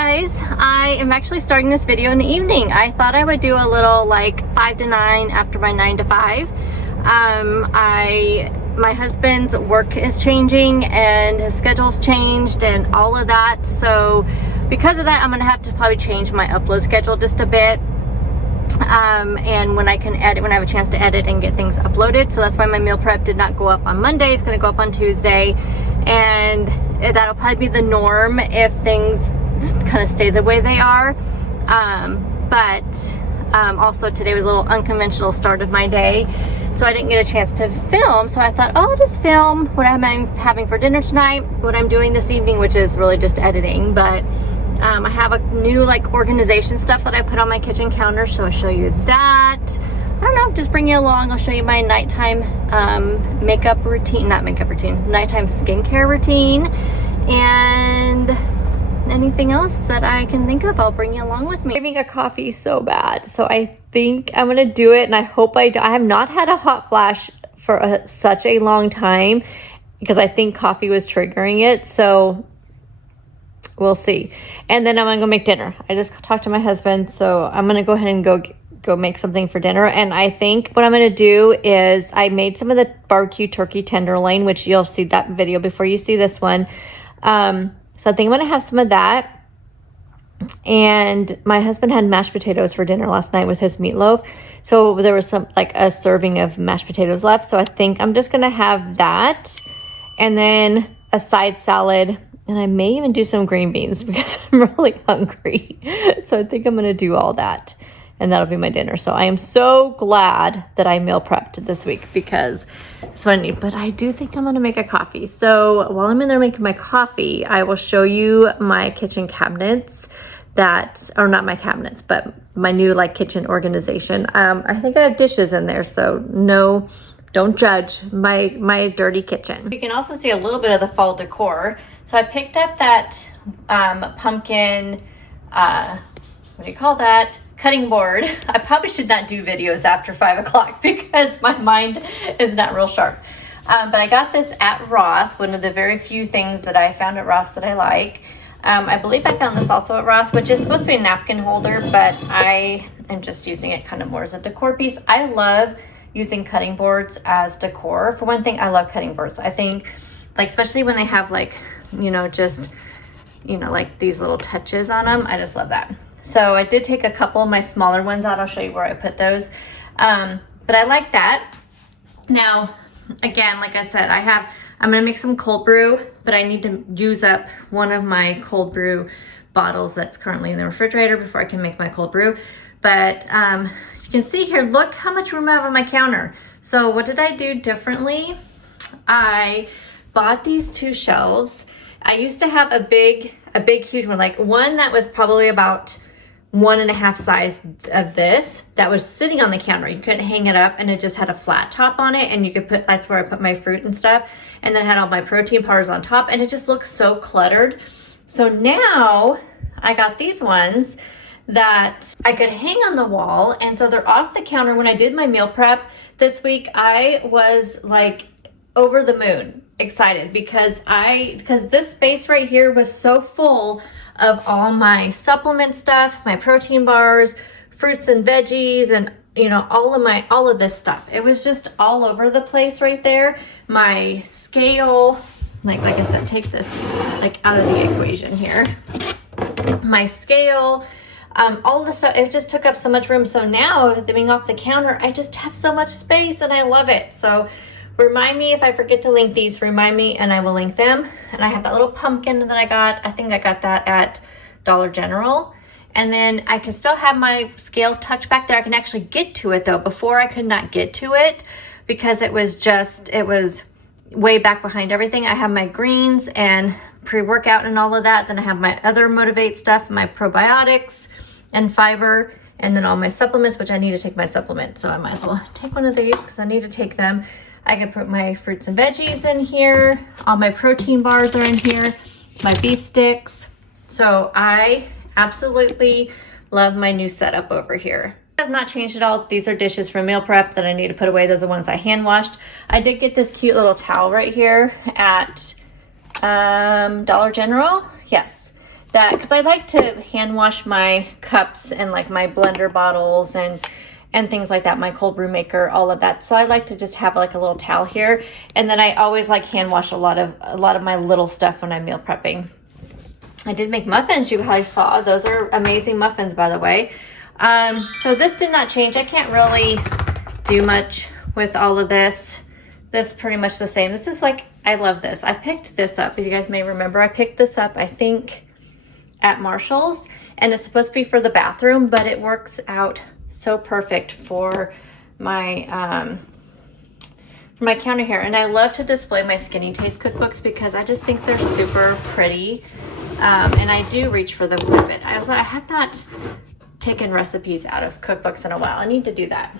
guys, I am actually starting this video in the evening. I thought I would do a little like 5 to 9 after my 9 to 5. My husband's work is changing and his schedule's changed and all of that. So because of that, I'm gonna have to probably change my upload schedule just a bit. And when I can edit, when I have a chance to edit and get things uploaded. So that's why my meal prep did not go up on Monday. It's gonna go up on Tuesday. And that'll probably be the norm if things just kind of stay the way they are. Also today was a little unconventional start of my day, so I didn't get a chance to film. So I thought, oh, I'll just film what I'm having for dinner tonight, what I'm doing this evening, which is really just editing. But I have a new like organization stuff that I put on my kitchen counter, so I'll show you that. I don't know, just bring you along. I'll show you my nighttime nighttime skincare routine, and anything else that I can think of, I'll bring you along with me. I'm craving a coffee so bad, so I think I'm gonna do it, and I hope I do. I have not had a hot flash for such a long time because I think coffee was triggering it, so we'll see. And then I'm gonna go make dinner. I just talked to my husband, so I'm gonna go ahead and go make something for dinner. And I think what I'm gonna do is I made some of the barbecue turkey tenderloin, which you'll see that video before you see this one. So I think I'm gonna have some of that. And my husband had mashed potatoes for dinner last night with his meatloaf. So there was some like a serving of mashed potatoes left. So I think I'm just gonna have that and then a side salad. And I may even do some green beans because I'm really hungry. So I think I'm gonna do all that. And that'll be my dinner. So I am so glad that I meal prepped this week because that's what I need. But I do think I'm gonna make a coffee. So while I'm in there making my coffee, I will show you my kitchen cabinets that are not my cabinets, but my new like kitchen organization. I think I have dishes in there, so no, don't judge my dirty kitchen. You can also see a little bit of the fall decor. So I picked up that pumpkin, what do you call that? Cutting board. I probably should not do videos after 5 o'clock because my mind is not real sharp. But I got this at Ross, one of the very few things that I found at Ross that I like. I believe I found this also at Ross, which is supposed to be a napkin holder, but I am just using it kind of more as a decor piece. I love using cutting boards as decor. For one thing, I love cutting boards. I think, like, especially when they have like, like these little touches on them. I just love that. So I did take a couple of my smaller ones out. I'll show you where I put those. But I like that. Now, again, like I said, I'm gonna make some cold brew, but I need to use up one of my cold brew bottles that's currently in the refrigerator before I can make my cold brew. But you can see here, look how much room I have on my counter. So what did I do differently? I bought these 2 shelves. I used to have a big, huge one, like one that was probably about 1.5 size of this that was sitting on the counter. You couldn't hang it up, and it just had a flat top on it, and you could put, that's where I put my fruit and stuff, and then had all my protein powders on top, and it just looks so cluttered. So now I got these ones that I could hang on the wall, and so they're off the counter. When I did my meal prep this week, I was like over the moon excited because this space right here was so full of all my supplement stuff, my protein bars, fruits and veggies, and all of this stuff. It was just all over the place right there. My scale, like I said, take this like out of the equation here. My scale, all the stuff, it just took up so much room. So now with it being off the counter, I just have so much space and I love it. So remind me if I forget to link these, remind me and I will link them. And I have that little pumpkin that I got. I think I got that at Dollar General. And then I can still have my scale tucked back there. I can actually get to it though. Before I could not get to it because it was way back behind everything. I have my greens and pre-workout and all of that. Then I have my other Motivate stuff, my probiotics and fiber, and then all my supplements, which I need to take my supplements. So I might as well take one of these because I need to take them. I can put my fruits and veggies in here. All my protein bars are in here, my beef sticks. So I absolutely love my new setup over here. It has not changed at all. These are dishes from meal prep that I need to put away. Those are the ones I hand washed. I did get this cute little towel right here at Dollar General. Yes. that, because I like to hand wash my cups and like my blender bottles and things like that, my cold brew maker, all of that. So I like to just have like a little towel here. And then I always like hand wash a lot of my little stuff when I'm meal prepping. I did make muffins, you guys saw. Those are amazing muffins, by the way. So this did not change. I can't really do much with all of this. This pretty much the same. This is like, I love this. I picked this up, if you guys may remember. I picked this up, I think, at Marshall's, and it's supposed to be for the bathroom, but it works out so perfect for my counter here. And I love to display my Skinny Taste cookbooks because I just think they're super pretty. And I do reach for them quite a bit. I have not taken recipes out of cookbooks in a while. I need to do that.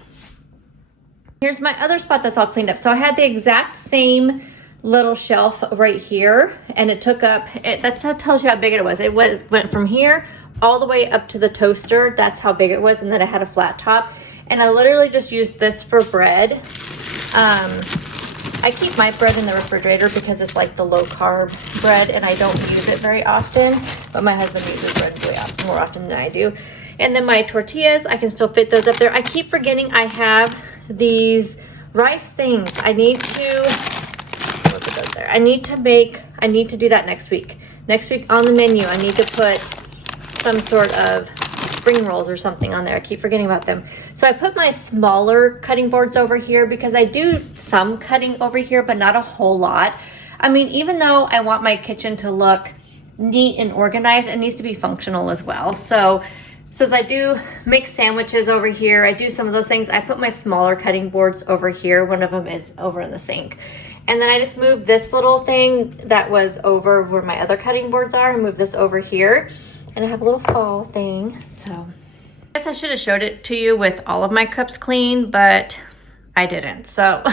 Here's my other spot that's all cleaned up. So I had the exact same little shelf right here, and it took up, that tells you how big it was. It went from here all the way up to the toaster. That's how big it was. And then I had a flat top, and I literally just used this for bread. I keep my bread in the refrigerator because it's like the low carb bread, and I don't use it very often, but my husband uses bread more often than I do. And then my tortillas, I can still fit those up there. I keep forgetting I have these rice things. I need to, look at those there. I need to do that next week. Next week on the menu, I need to put some sort of spring rolls or something on there. I keep forgetting about them. So I put my smaller cutting boards over here because I do some cutting over here, but not a whole lot. I mean, even though I want my kitchen to look neat and organized, it needs to be functional as well. So since I do make sandwiches over here, I do some of those things, I put my smaller cutting boards over here. One of them is over in the sink. And then I just moved this little thing that was over where my other cutting boards are, and move this over here. And I have a little fall thing, so. I guess I should have showed it to you with all of my cups clean, but I didn't. So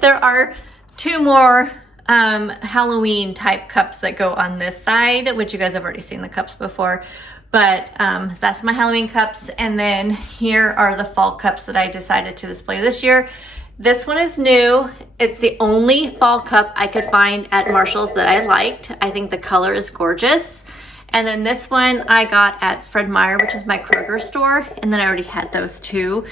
there are 2 more Halloween type cups that go on this side, which you guys have already seen the cups before. But that's my Halloween cups. And then here are the fall cups that I decided to display this year. This one is new. It's the only fall cup I could find at Marshall's that I liked. I think the color is gorgeous. And then this one I got at Fred Meyer, which is my Kroger store. And then I already had those 2.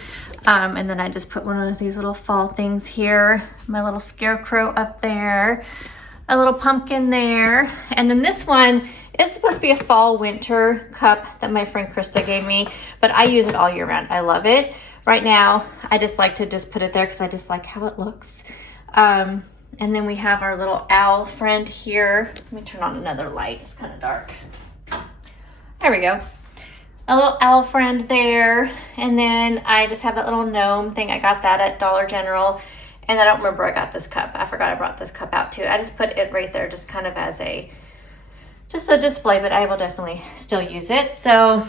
And then I just put one of these little fall things here. My little scarecrow up there. A little pumpkin there. And then this one is supposed to be a fall winter cup that my friend Krista gave me. But I use it all year round. I love it. Right now, I just like to just put it there because I just like how it looks. And then we have our little owl friend here. Let me turn on another light. It's kind of dark. There we go. A little owl friend there. And then I just have that little gnome thing. I got that at Dollar General. And I don't remember I got this cup. I forgot I brought this cup out too. I just put it right there just kind of as just a display, but I will definitely still use it. So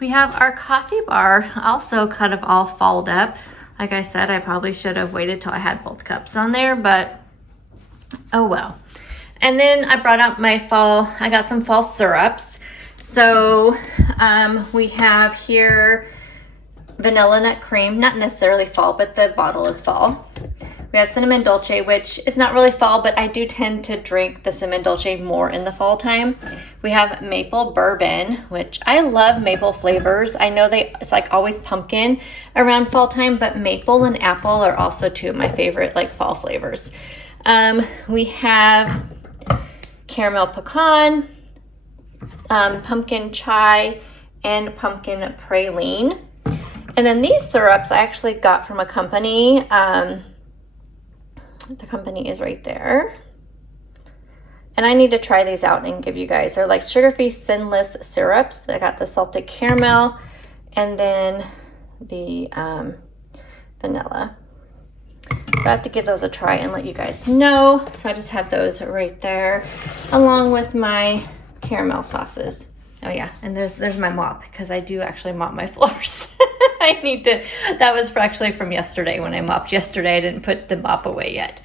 we have our coffee bar also kind of all folded up. Like I said, I probably should have waited till I had both cups on there, but oh well. And then I brought out I got some fall syrups. So we have here vanilla nut cream, not necessarily fall, but the bottle is fall. We have cinnamon dolce, which is not really fall, but I do tend to drink the cinnamon dolce more in the fall time. We have maple bourbon, which I love maple flavors. I know it's like always pumpkin around fall time, but maple and apple are also 2 of my favorite like fall flavors. We have caramel pecan, pumpkin chai, and pumpkin praline. And then these syrups I actually got from a company. The company is right there. And I need to try these out and give you guys. They're like sugar-free, sinless syrups. I got the salted caramel and then the vanilla. So I have to give those a try and let you guys know. So I just have those right there along with my caramel sauces. Oh yeah, and there's my mop because I do actually mop my floors. That was actually from yesterday when I mopped yesterday. I didn't put the mop away yet.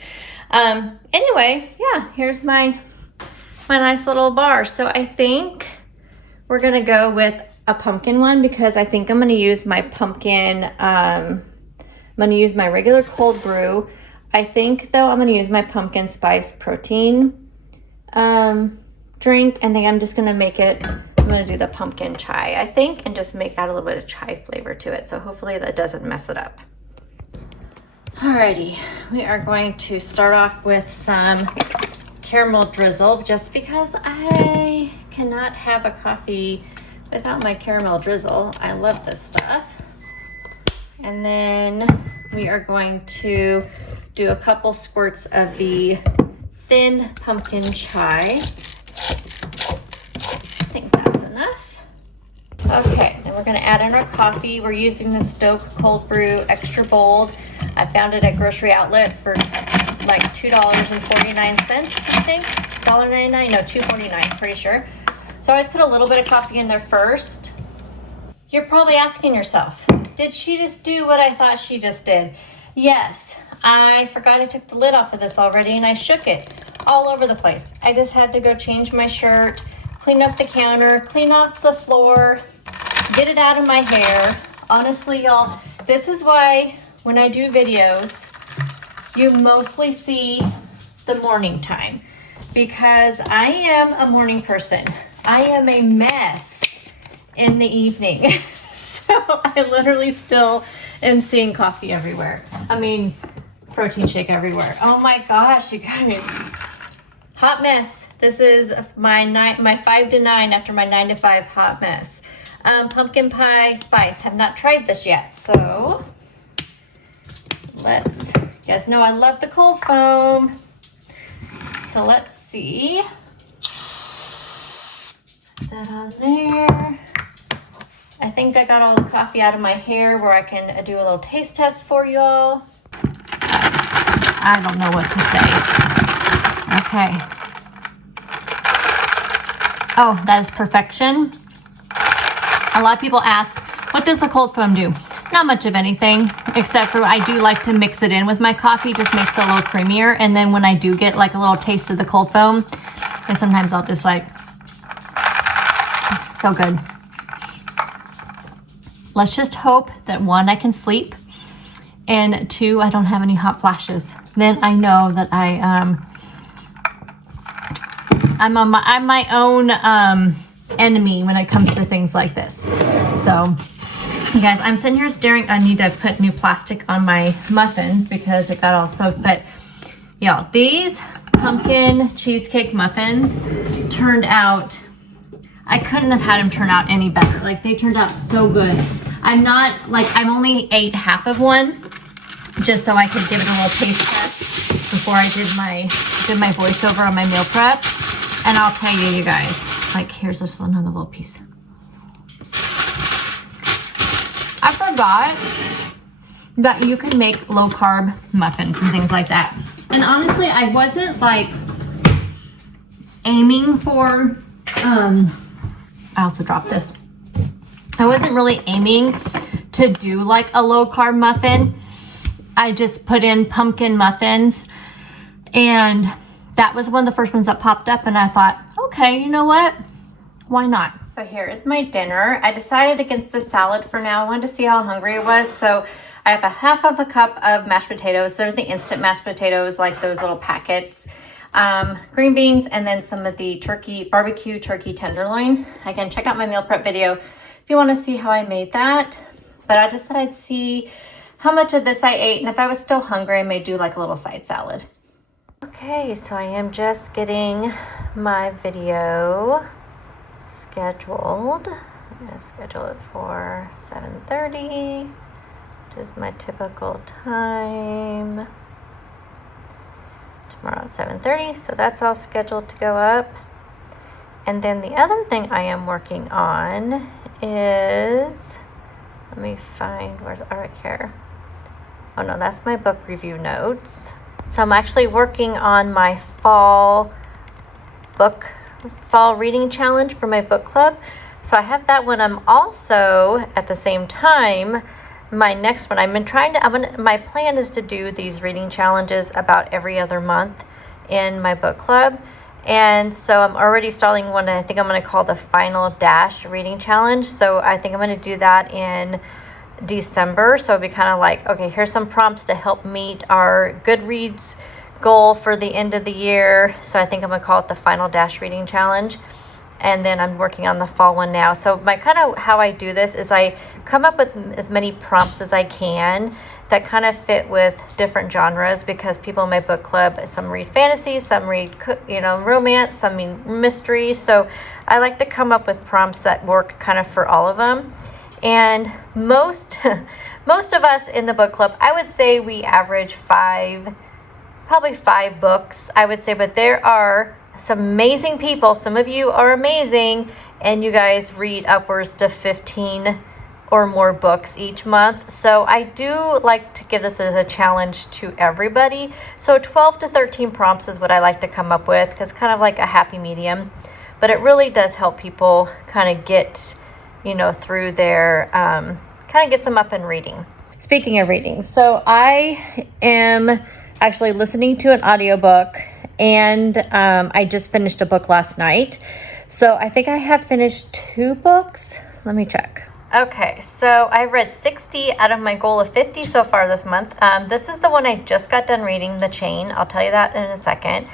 Anyway, yeah, here's my nice little bar. So I think we're gonna go with a pumpkin one because I think I'm gonna use my pumpkin, I'm gonna use my regular cold brew. I think though I'm gonna use my pumpkin spice protein drink, and then I'm just gonna make it, I'm gonna do the pumpkin chai, I think, and just add a little bit of chai flavor to it. So hopefully that doesn't mess it up. Alrighty, we are going to start off with some caramel drizzle, just because I cannot have a coffee without my caramel drizzle. I love this stuff. And then we are going to do a couple squirts of the thin pumpkin chai. I think that's enough. Okay, then we're gonna add in our coffee. We're using the Stoke Cold Brew Extra Bold. I found it at Grocery Outlet for like $2.49, I think. $1.99, no, $2.49, pretty sure. So I always put a little bit of coffee in there first. You're probably asking yourself, did she just do what I thought she just did? Yes, I forgot I took the lid off of this already and I shook it all over the place. I just had to go change my shirt, clean up the counter, clean off the floor, get it out of my hair. Honestly, y'all, this is why when I do videos, you mostly see the morning time, because I am a morning person. I am a mess in the evening. So I literally still am seeing coffee everywhere. I mean, protein shake everywhere. Oh my gosh, you guys. Hot mess. This is my 5 to 9 after my 9 to 5 hot mess. Pumpkin pie spice. Have not tried this yet, so you guys know I love the cold foam. So let's see. Put that on there. I think I got all the coffee out of my hair where I can do a little taste test for you all. I don't know what to say. Okay. Oh, that is perfection. A lot of people ask, what does the cold foam do? Not much of anything, except for I do like to mix it in with my coffee, just makes it a little creamier. And then when I do get like a little taste of the cold foam, and sometimes I'll just like, so good. Let's just hope that 1, I can sleep, and 2, I don't have any hot flashes. Then I know that I'm my own enemy when it comes to things like this. So, you guys, I'm sitting here staring. I need to put new plastic on my muffins because it got all soaked. But y'all, these pumpkin cheesecake muffins turned out, I couldn't have had them turn out any better. Like, they turned out so good. I've only ate half of one just so I could give it a little taste test before I did my voiceover on my meal prep. And I'll tell you, you guys, like, here's just another little piece. I forgot that you can make low carb muffins and things like that. And honestly, I wasn't like aiming for, I also dropped this. I wasn't really aiming to do like a low carb muffin. I just put in pumpkin muffins, and that was one of the first ones that popped up, and I thought, okay, you know what? Why not? So here is my dinner. I decided against the salad for now. I wanted to see how hungry I was, so I have a half of a cup of mashed potatoes. They're the instant mashed potatoes, like those little packets. Green beans, and then some of the barbecue turkey tenderloin. Again, check out my meal prep video if you want to see how I made that. But I just thought I'd see how much of this I ate, and if I was still hungry, I may do like a little side salad. Okay, so I am just getting my video scheduled. I'm gonna schedule it for 7:30, which is my typical time. Tomorrow at 7:30, so that's all scheduled to go up. And then the other thing I am working on is, let me find, where's, all right, here. Oh no, that's my book review notes. So I'm actually working on my fall reading challenge for my book club. So I have that one. I'm also, at the same time, my next one, my plan is to do these reading challenges about every other month in my book club. And so I'm already starting one I think I'm going to call the Final Dash reading challenge. So I think I'm going to do that in December. So it'll be kind of like, okay, here's some prompts to help meet our Goodreads goal for the end of the year. So I think I'm gonna call it the Final Dash Reading Challenge. And then I'm working on the fall one now. So my kind of how I do this is I come up with as many prompts as I can that kind of fit with different genres, because people in my book club, some read fantasy, some read, romance, some read mystery. So I like to come up with prompts that work kind of for all of them. And most of us in the book club, I would say we average probably five books, I would say. But there are some amazing people. Some of you are amazing, and you guys read upwards to 15 or more books each month. So I do like to give this as a challenge to everybody. So 12 to 13 prompts is what I like to come up with, because kind of like a happy medium. But it really does help people kind of get, through their, kind of gets them up and reading. Speaking of reading, so I am actually listening to an audiobook, and I just finished a book last night. So I think I have finished 2 books. Let me check. Okay, so I've read 60 out of my goal of 50 so far this month. This is the one I just got done reading, The Chain. I'll tell you that in a second.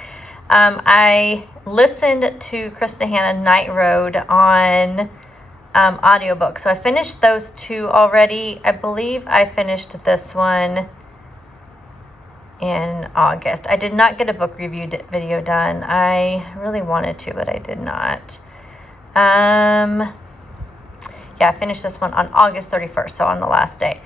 I listened to Kristen Hanna Night Road on audiobook. So I finished those 2 already. I believe I finished this one in August. I did not get a book review video done. I really wanted to, but I did not. Yeah, I finished this one on August 31st, so on the last day.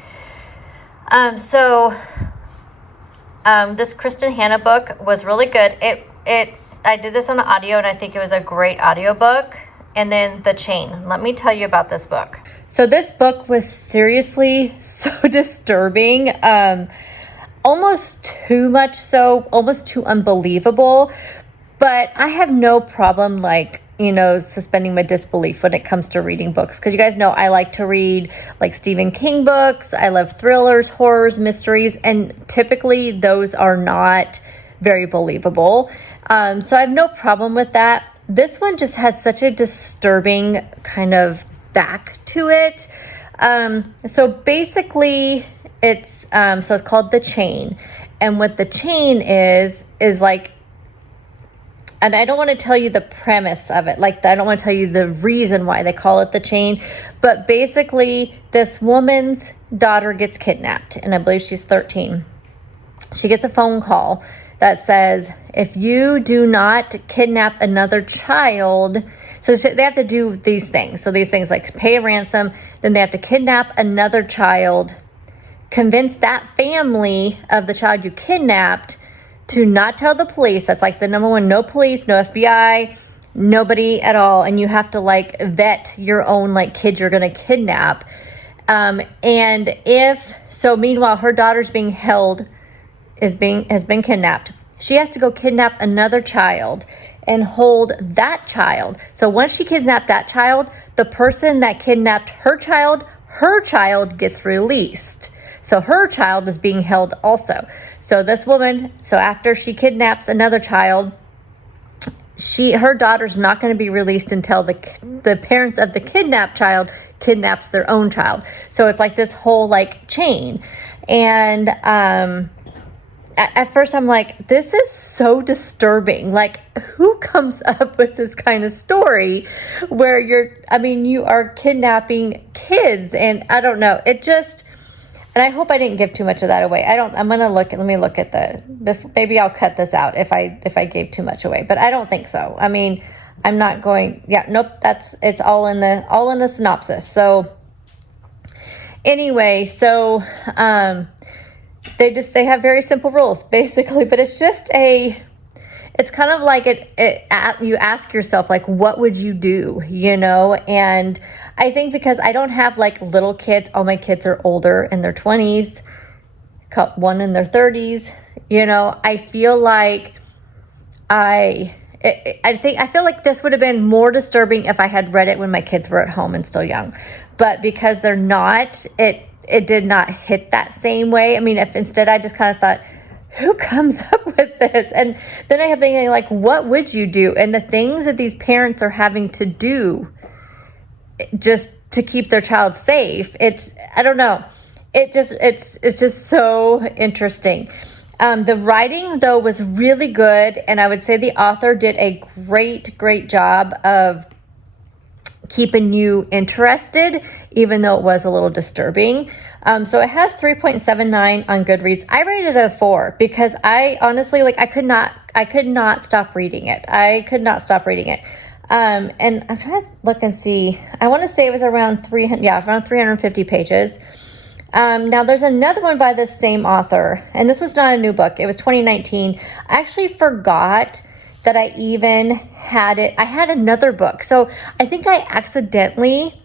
This Kristen Hanna book was really good. I did this on audio, and I think it was a great audiobook. And then The Chain. Let me tell you about this book. So this book was seriously so disturbing. Almost too much so, almost too unbelievable. But I have no problem suspending my disbelief when it comes to reading books, because you guys know I like to read like Stephen King books. I love thrillers, horrors, mysteries, and typically those are not very believable. So I have no problem with that. This one just has such a disturbing kind of back to it. So basically it's called The Chain. And what The Chain is like, and I don't want to tell you the premise of it. I don't want to tell you the reason why they call it The Chain. But basically, this woman's daughter gets kidnapped, and I believe she's 13. She gets a phone call that says, if you do not kidnap another child, so they have to do these things. So these things like pay a ransom, then they have to kidnap another child, convince that family of the child you kidnapped to not tell the police. That's like the number one, no police, no FBI, nobody at all. And you have to vet your own kid you're going to kidnap. Meanwhile, her daughter's being held, has been kidnapped. She has to go kidnap another child and hold that child. So once she kidnapped that child, the person that kidnapped her child gets released. So her child is being held also. So this woman, after she kidnaps another child, her daughter's not going to be released until the parents of the kidnapped child kidnaps their own child. So it's like this whole chain. And at first I'm like, this is so disturbing. Who comes up with this kind of story where you are kidnapping kids? And I don't know. And I hope I didn't give too much of that away. Let me look at maybe I'll cut this out if I gave too much away, but I don't think so. I'm not going, nope, it's all in the synopsis. So anyway, they have very simple rules basically, but it's kind of like you ask yourself, what would you do, and I think because I don't have little kids, all my kids are older in their 20s, one in their 30s, I feel like I feel like this would have been more disturbing if I had read it when my kids were at home and still young, but because they're not, it did not hit that same way. If instead I just kind of thought, who comes up with this? And then I have thinking what would you do? And the things that these parents are having to do just to keep their child safe. I don't know. It's just so interesting. The writing, though, was really good, and I would say the author did a great job of keeping you interested, even though it was a little disturbing. So it has 3.79 on Goodreads. I rated it a 4 because I honestly, like, I could not stop reading it. I could not stop reading it. And I'm trying to look and see. I want to say it was around 350 pages. Now there's another one by the same author, and this was not a new book. It was 2019. I actually forgot that I even had it. I had another book. So I think I accidentally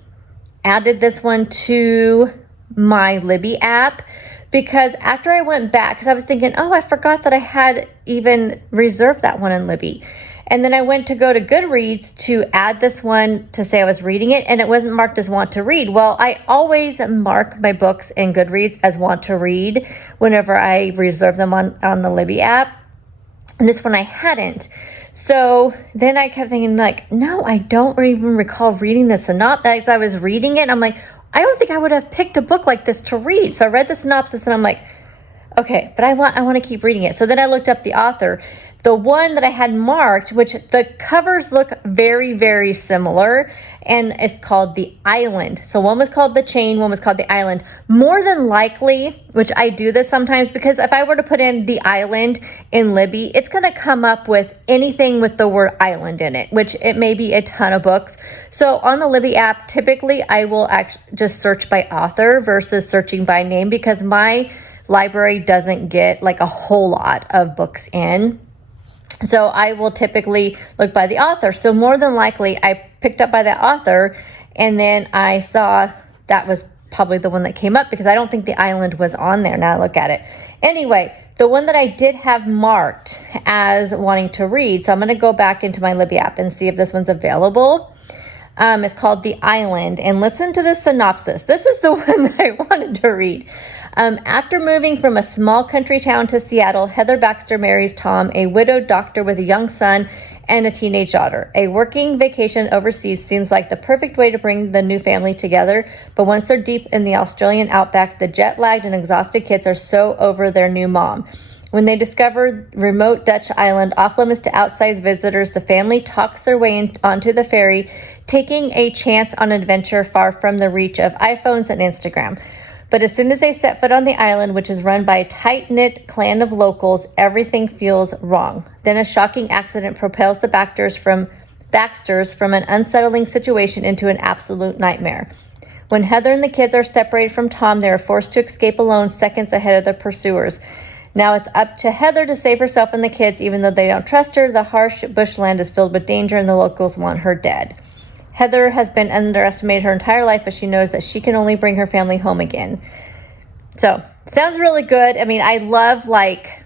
added this one to my Libby app, because after I went back, because I was thinking, oh, I forgot that I had even reserved that one in Libby. And then I went to go to Goodreads to add this one to say I was reading it, and it wasn't marked as want to read. Well, I always mark my books in Goodreads as want to read whenever I reserve them on the Libby app. And this one I hadn't. So then I kept thinking, like, no, I don't even recall reading the synopsis. As I was reading it, I'm like, I don't think I would have picked a book like this to read. So I read the synopsis and I'm like, okay, but I want to keep reading it. So then I looked up the author. The one that I had marked, which the covers look very similar, and it's called The Island. So one was called The Chain, one was called The Island. More than likely, which I do this sometimes, because if I were to put in The Island in Libby, it's going to come up with anything with the word island in it, which it may be a ton of books. So on the Libby app, typically I will just search by author versus searching by name, because my library doesn't get like a whole lot of books in. So I will typically look by the author. So more than likely, I picked up by that author, and then I saw that was probably the one that came up, because I don't think The Island was on there. Now I look at it. Anyway, the one that I did have marked as wanting to read, so I'm going to go back into my Libby app and see if this one's available. It's called The Island, and listen to the synopsis. This is the one that I wanted to read. After moving from a small country town to Seattle, Heather Baxter marries Tom, a widowed doctor with a young son and a teenage daughter. A working vacation overseas seems like the perfect way to bring the new family together, but once they're deep in the Australian outback, the jet-lagged and exhausted kids are so over their new mom. When they discover remote Dutch island off-limits to outside visitors, the family talks their way onto the ferry, taking a chance on adventure far from the reach of iPhones and Instagram. But as soon as they set foot on the island, which is run by a tight-knit clan of locals, everything feels wrong. Then a shocking accident propels the Baxters from an unsettling situation into an absolute nightmare. When Heather and the kids are separated from Tom, they are forced to escape alone, seconds ahead of the pursuers. Now it's up to Heather to save herself and the kids, even though they don't trust her. The harsh bushland is filled with danger, and the locals want her dead. Heather has been underestimated her entire life, but she knows that she can only bring her family home again. So, sounds really good. I mean, I love like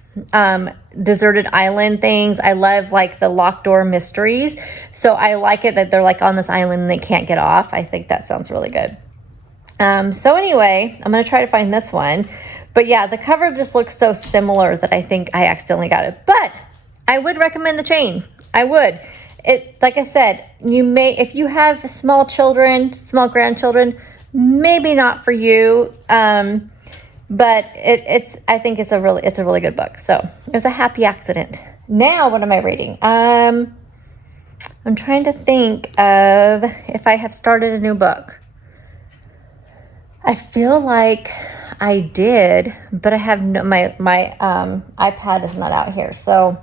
deserted island things. I love like the locked door mysteries. So I like it that they're like on this island and they can't get off. I think that sounds really good. So anyway, I'm going to try to find this one. But yeah, the cover just looks so similar that I think I accidentally got it. But I would recommend The Chain. I would. It, like I said, you may, if you have small children, small grandchildren, maybe not for you. But I think it's a really good book. So it was a happy accident. Now, what am I reading? I'm trying to think of if I have started a new book. I feel like I did, but I have no, my iPad is not out here. So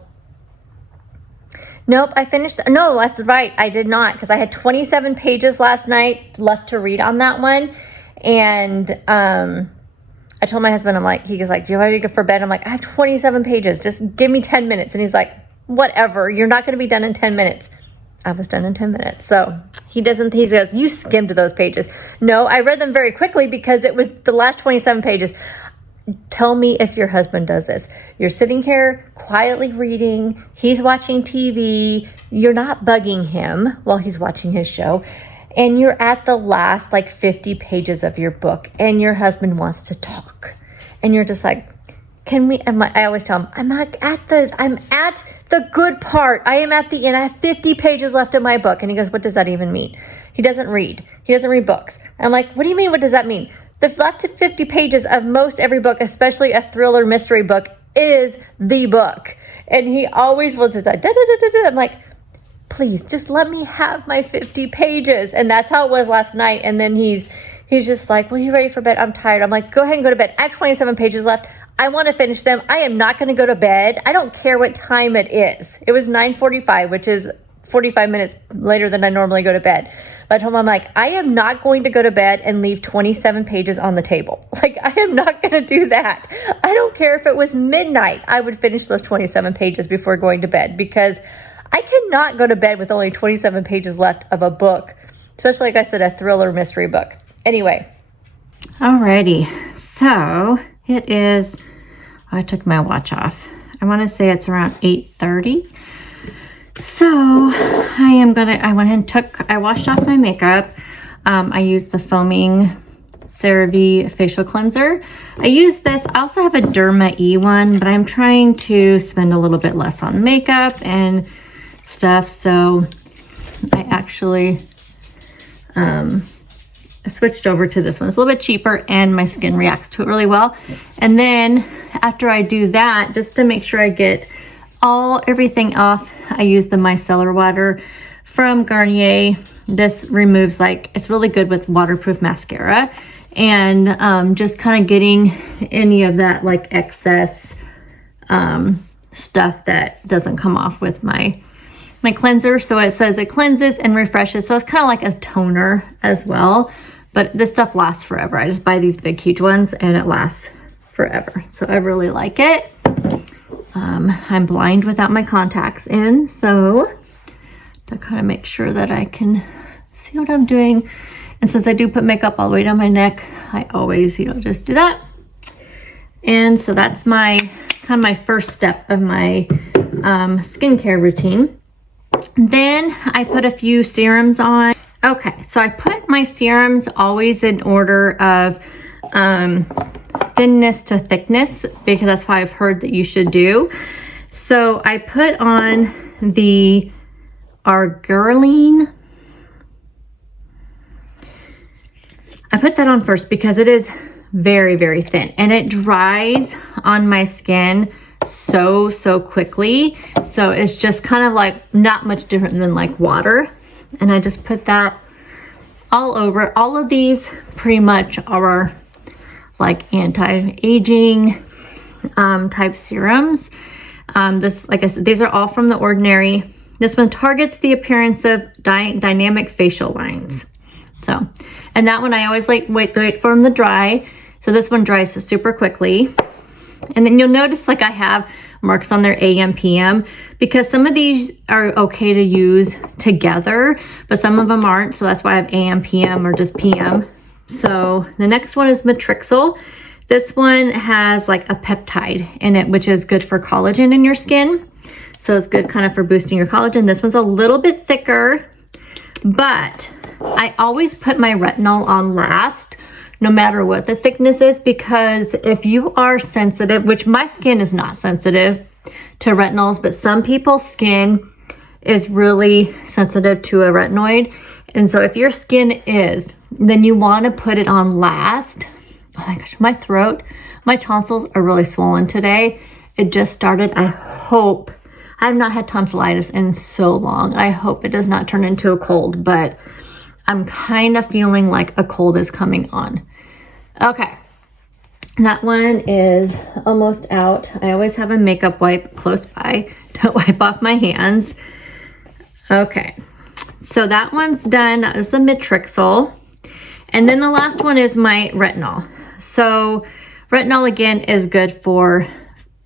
nope, I finished. No, that's right. I did not, because I had 27 pages last night left to read on that one. And I told my husband, I'm like, he was like, do you want to go for bed? I'm like, I have 27 pages. Just give me 10 minutes. And he's like, whatever. You're not going to be done in 10 minutes. I was done in 10 minutes. So he goes, you skimmed those pages. No, I read them very quickly because it was the last 27 pages. Tell me if your husband does this. You're sitting here quietly reading. He's watching TV. You're not bugging him while he's watching his show. And you're at the last like 50 pages of your book and your husband wants to talk. And you're just like, I always tell him, I'm at the good part. I am at the end. I have 50 pages left in my book. And he goes, what does that even mean? He doesn't read. He doesn't read books. And I'm like, what do you mean? What does that mean? The left to 50 pages of most every book, especially a thriller mystery book, is the book. And he always will just like, da, da, da, da, da. I'm like, please just let me have my 50 pages. And that's how it was last night. And then he's just like, well, you ready for bed? I'm tired. I'm like, go ahead and go to bed. I have 27 pages left. I want to finish them. I am not going to go to bed. I don't care what time it is. It was 9:45, which is 45 minutes later than I normally go to bed. But I told him, I'm like, I am not going to go to bed and leave 27 pages on the table. Like, I am not going to do that. I don't care if it was midnight. I would finish those 27 pages before going to bed, because I cannot go to bed with only 27 pages left of a book, especially, like I said, a thriller mystery book. Anyway. Alrighty. So it is, I took my watch off. I want to say it's around 8:30. So I went ahead and I washed off my makeup. I used the foaming CeraVe facial cleanser. I use this. I also have a Derma E one, but I'm trying to spend a little bit less on makeup and stuff. So I actually I switched over to this one. It's a little bit cheaper and my skin reacts to it really well. And then after I do that, just to make sure I get everything off, I use the micellar water from Garnier. This removes, it's really good with waterproof mascara, and just kind of getting any of that excess stuff that doesn't come off with my cleanser. So it says it cleanses and refreshes. So it's kind of like a toner as well, but this stuff lasts forever. I just buy these big, huge ones and it lasts forever. So I really like it. I'm blind without my contacts in, so to kind of make sure that I can see what I'm doing. And since I do put makeup all the way down my neck, I always, just do that. And so that's my first step of my skincare routine. Then I put a few serums on. Okay, so I put my serums always in order of thinness to thickness, because that's how I've heard that you should do. So I put on the Argireline. I put that on first because it is very, very thin and it dries on my skin so quickly. So it's just kind of not much different than water. And I just put that all over. All of these pretty much are anti-aging type serums. This, like I said, these are all from The Ordinary. This one targets the appearance of dynamic facial lines. So, and that one I always wait for them to dry. So this one dries super quickly. And then you'll notice I have marks on their AM, PM, because some of these are okay to use together, but some of them aren't. So that's why I have AM, PM, or just PM. So the next one is Matrixyl. This one has a peptide in it, which is good for collagen in your skin. So it's good kind of for boosting your collagen. This one's a little bit thicker, but I always put my retinol on last, no matter what the thickness is, because if you are sensitive, which my skin is not sensitive to retinols, but some people's skin is really sensitive to a retinoid. And so if your skin is, then you want to put it on last. Oh my gosh, my throat, my tonsils are really swollen today. It just started. I have not had tonsillitis in so long. I hope it does not turn into a cold, but I'm kind of feeling like a cold is coming on. Okay, that one is almost out. I always have a makeup wipe close by to wipe off my hands. Okay, so that one's done. That was the Matrixyl. And then the last one is my retinol. So retinol, again, is good for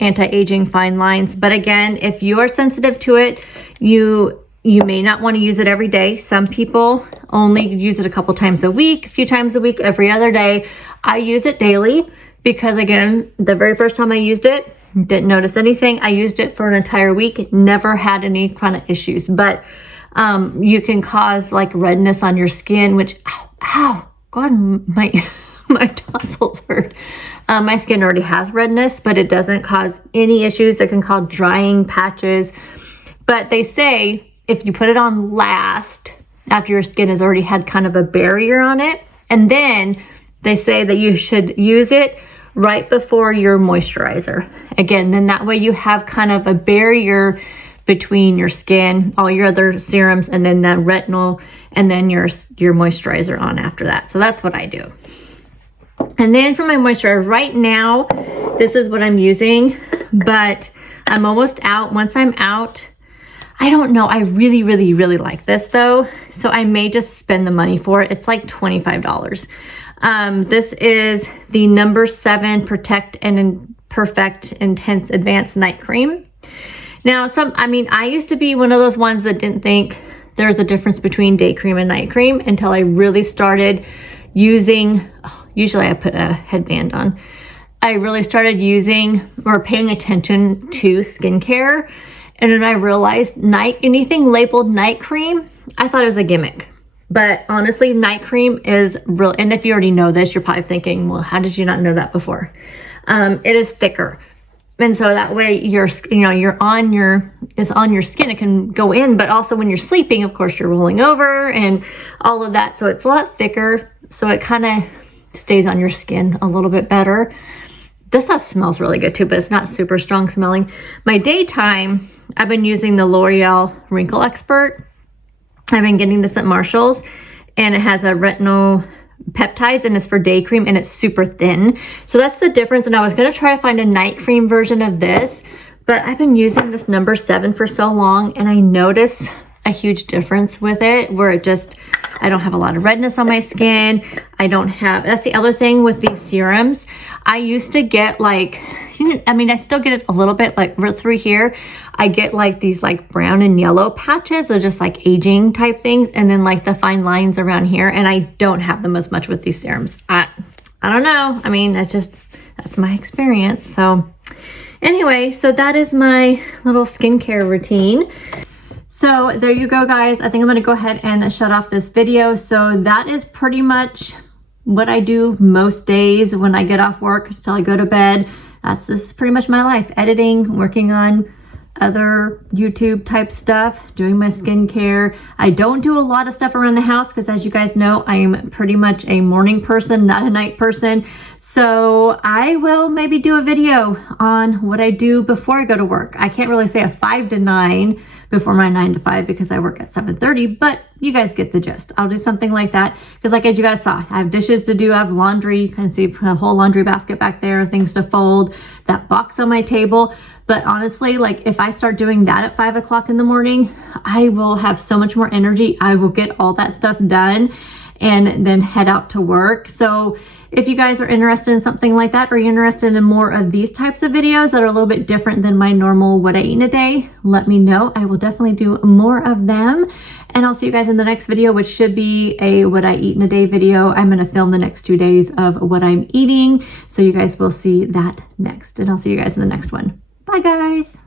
anti-aging fine lines. But again, if you are sensitive to it, you may not want to use it every day. Some people only use it a couple times a week, a few times a week, every other day. I use it daily because, again, the very first time I used it, didn't notice anything. I used it for an entire week, never had any kind of issues. But you can cause redness on your skin, which, ow, God, my tonsils hurt. My skin already has redness, but it doesn't cause any issues. It can cause drying patches. But they say if you put it on last, after your skin has already had kind of a barrier on it, and then they say that you should use it right before your moisturizer. Again, then that way you have kind of a barrier between your skin, all your other serums, and then that retinol, and then your moisturizer on after that. So that's what I do. And then for my moisturizer, right now, this is what I'm using, but I'm almost out. Once I'm out, I don't know. I really, really, really like this though. So I may just spend the money for it. It's like $25. This is the number 7 Protect and Perfect Intense Advanced Night Cream. Now, I used to be one of those ones that didn't think there's a difference between day cream and night cream until I really started using, usually I put a headband on. I really started using or paying attention to skincare. And then I realized anything labeled night cream, I thought it was a gimmick. But honestly, night cream is real. And if you already know this, you're probably thinking, well, how did you not know that before? It is thicker. And so that way it's on your skin. It can go in, but also when you're sleeping, of course, you're rolling over and all of that. So it's a lot thicker. So it kind of stays on your skin a little bit better. This stuff smells really good too, but it's not super strong smelling. My daytime, I've been using the L'Oreal Wrinkle Expert. I've been getting this at Marshall's, and it has a retinol peptides, and it's for day cream, and it's super thin. So that's the difference. And I was going to try to find a night cream version of this, but I've been using this number 7 for so long, and I notice a huge difference with it where I don't have a lot of redness on my skin. That's the other thing with these serums. I used to get I still get it a little bit like right through here. I get like these like brown and yellow patches. They're just like aging type things. And then like the fine lines around here. And I don't have them as much with these serums. I don't know. That's my experience. So anyway, so that is my little skincare routine. So there you go, guys. I think I'm going to go ahead and shut off this video. So that is pretty much what I do most days when I get off work until I go to bed. This is pretty much my life. Editing, working on other YouTube type stuff, doing my skincare. I don't do a lot of stuff around the house because, as you guys know, I am pretty much a morning person, not a night person. So I will maybe do a video on what I do before I go to work. I can't really say a 5 to 9 before my 9 to 5 because I work at 7:30, but you guys get the gist. I'll do something like that because, like as you guys saw, I have dishes to do, I have laundry. You can see a whole laundry basket back there, things to fold, that box on my table. But honestly, like if I start doing that at 5 o'clock in the morning, I will have so much more energy. I will get all that stuff done and then head out to work. So if you guys are interested in something like that, or you're interested in more of these types of videos that are a little bit different than my normal what I eat in a day, let me know. I will definitely do more of them. And I'll see you guys in the next video, which should be a what I eat in a day video. I'm going to film the next 2 days of what I'm eating. So you guys will see that next. And I'll see you guys in the next one. Bye, guys.